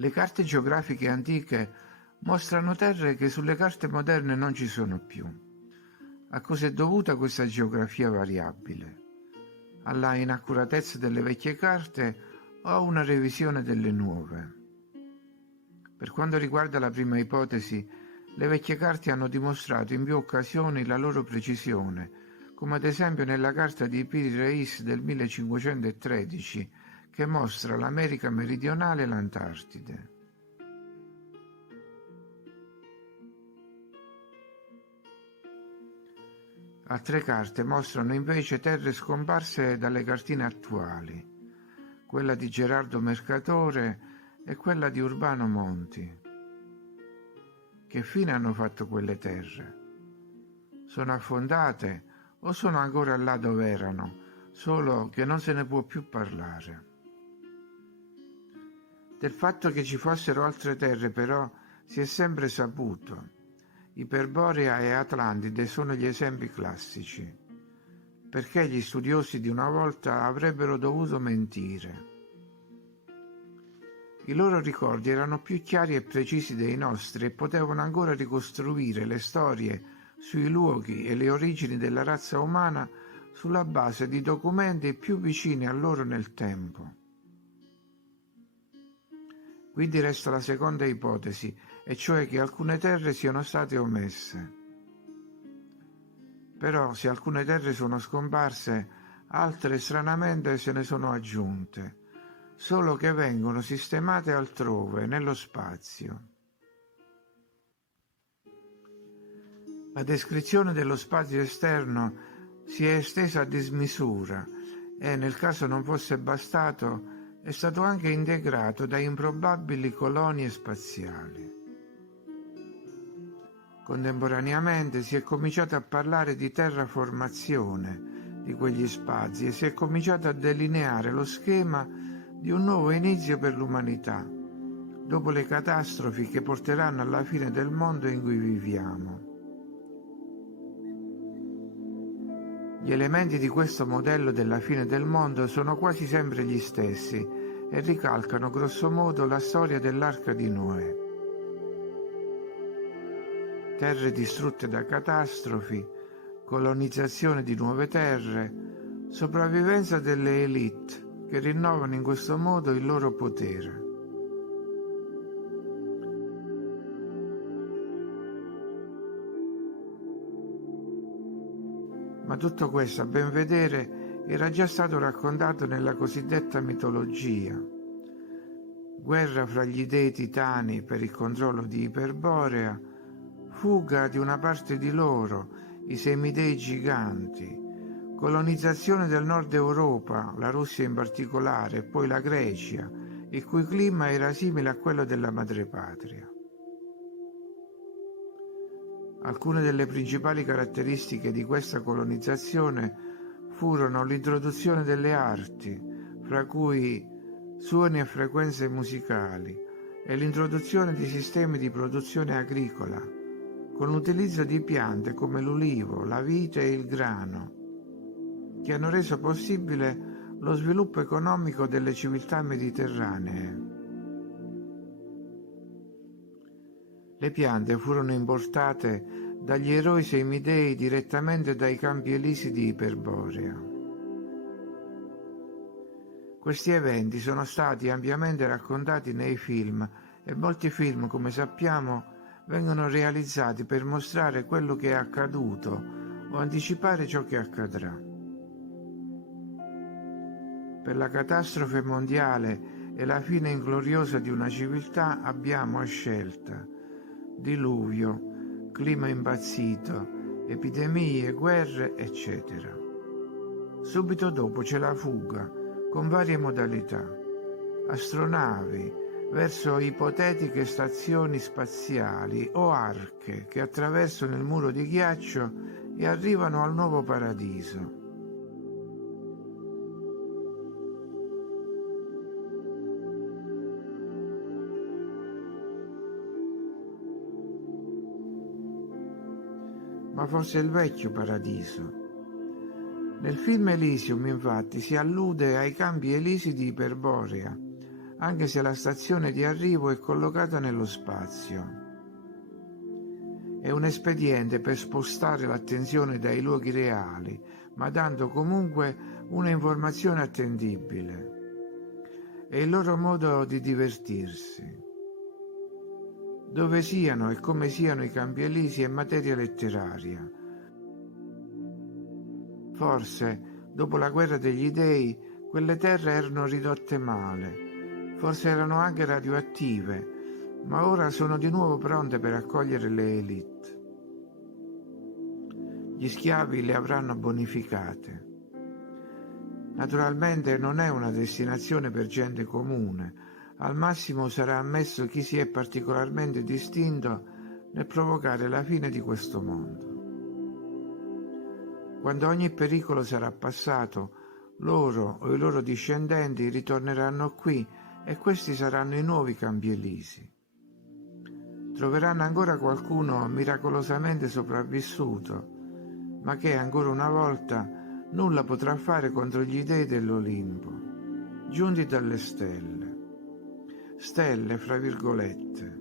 Le carte geografiche antiche mostrano terre che sulle carte moderne non ci sono più. A cosa è dovuta questa geografia variabile? Alla inaccuratezza delle vecchie carte o a una revisione delle nuove? Per quanto riguarda la prima ipotesi, le vecchie carte hanno dimostrato in più occasioni la loro precisione, come ad esempio nella carta di Piri Reis del 1513, che mostra l'America meridionale e l'Antartide. Altre carte mostrano invece terre scomparse dalle cartine attuali, quella di Gerardo Mercatore e quella di Urbano Monti. Che fine hanno fatto quelle terre? Sono affondate o sono ancora là dove erano, solo che non se ne può più parlare? Del fatto che ci fossero altre terre però si è sempre saputo. Iperborea e Atlantide sono gli esempi classici. Perché gli studiosi di una volta avrebbero dovuto mentire? I loro ricordi erano più chiari e precisi dei nostri e potevano ancora ricostruire le storie sui luoghi e le origini della razza umana sulla base di documenti più vicini a loro nel tempo. Quindi resta la seconda ipotesi, e cioè che alcune terre siano state omesse. Però se alcune terre sono scomparse, altre stranamente se ne sono aggiunte, solo che vengono sistemate altrove, nello spazio. La descrizione dello spazio esterno si è estesa a dismisura e, nel caso non fosse bastato, è stato anche integrato da improbabili colonie spaziali. Contemporaneamente si è cominciato a parlare di terraformazione di quegli spazi e si è cominciato a delineare lo schema di un nuovo inizio per l'umanità, dopo le catastrofi che porteranno alla fine del mondo in cui viviamo. Gli elementi di questo modello della fine del mondo sono quasi sempre gli stessi e ricalcano grossomodo la storia dell'Arca di Noè. Terre distrutte da catastrofi, colonizzazione di nuove terre, sopravvivenza delle élite che rinnovano in questo modo il loro potere. Ma tutto questo, a ben vedere, era già stato raccontato nella cosiddetta mitologia. Guerra fra gli dei titani per il controllo di Iperborea, fuga di una parte di loro, i semidei giganti, colonizzazione del nord Europa, la Russia in particolare, e poi la Grecia, il cui clima era simile a quello della madrepatria. Alcune delle principali caratteristiche di questa colonizzazione furono l'introduzione delle arti, fra cui suoni e frequenze musicali, e l'introduzione di sistemi di produzione agricola, con l'utilizzo di piante come l'ulivo, la vite e il grano, che hanno reso possibile lo sviluppo economico delle civiltà mediterranee. Le piante furono importate dagli eroi semidei direttamente dai campi elisi di Iperborea. Questi eventi sono stati ampiamente raccontati nei film e molti film, come sappiamo, vengono realizzati per mostrare quello che è accaduto o anticipare ciò che accadrà. Per la catastrofe mondiale e la fine ingloriosa di una civiltà abbiamo a scelta diluvio, clima impazzito, epidemie, guerre, eccetera. Subito dopo c'è la fuga, con varie modalità. Astronavi verso ipotetiche stazioni spaziali o arche che attraversano il muro di ghiaccio e arrivano al nuovo paradiso. Ma forse il vecchio paradiso. Nel film Elysium, infatti, si allude ai campi elisi di Iperborea, anche se la stazione di arrivo è collocata nello spazio. È un espediente per spostare l'attenzione dai luoghi reali, ma dando comunque una informazione attendibile. È il loro modo di divertirsi. Dove siano e come siano i Campi Elisi è materia letteraria. Forse, dopo la guerra degli dei, quelle terre erano ridotte male, forse erano anche radioattive, ma ora sono di nuovo pronte per accogliere le élite. Gli schiavi le avranno bonificate. Naturalmente non è una destinazione per gente comune, al massimo sarà ammesso chi si è particolarmente distinto nel provocare la fine di questo mondo. Quando ogni pericolo sarà passato, loro o i loro discendenti ritorneranno qui e questi saranno i nuovi Campi Elisi. Troveranno ancora qualcuno miracolosamente sopravvissuto, ma che ancora una volta nulla potrà fare contro gli dei dell'Olimpo, giunti dalle stelle. Stelle fra virgolette.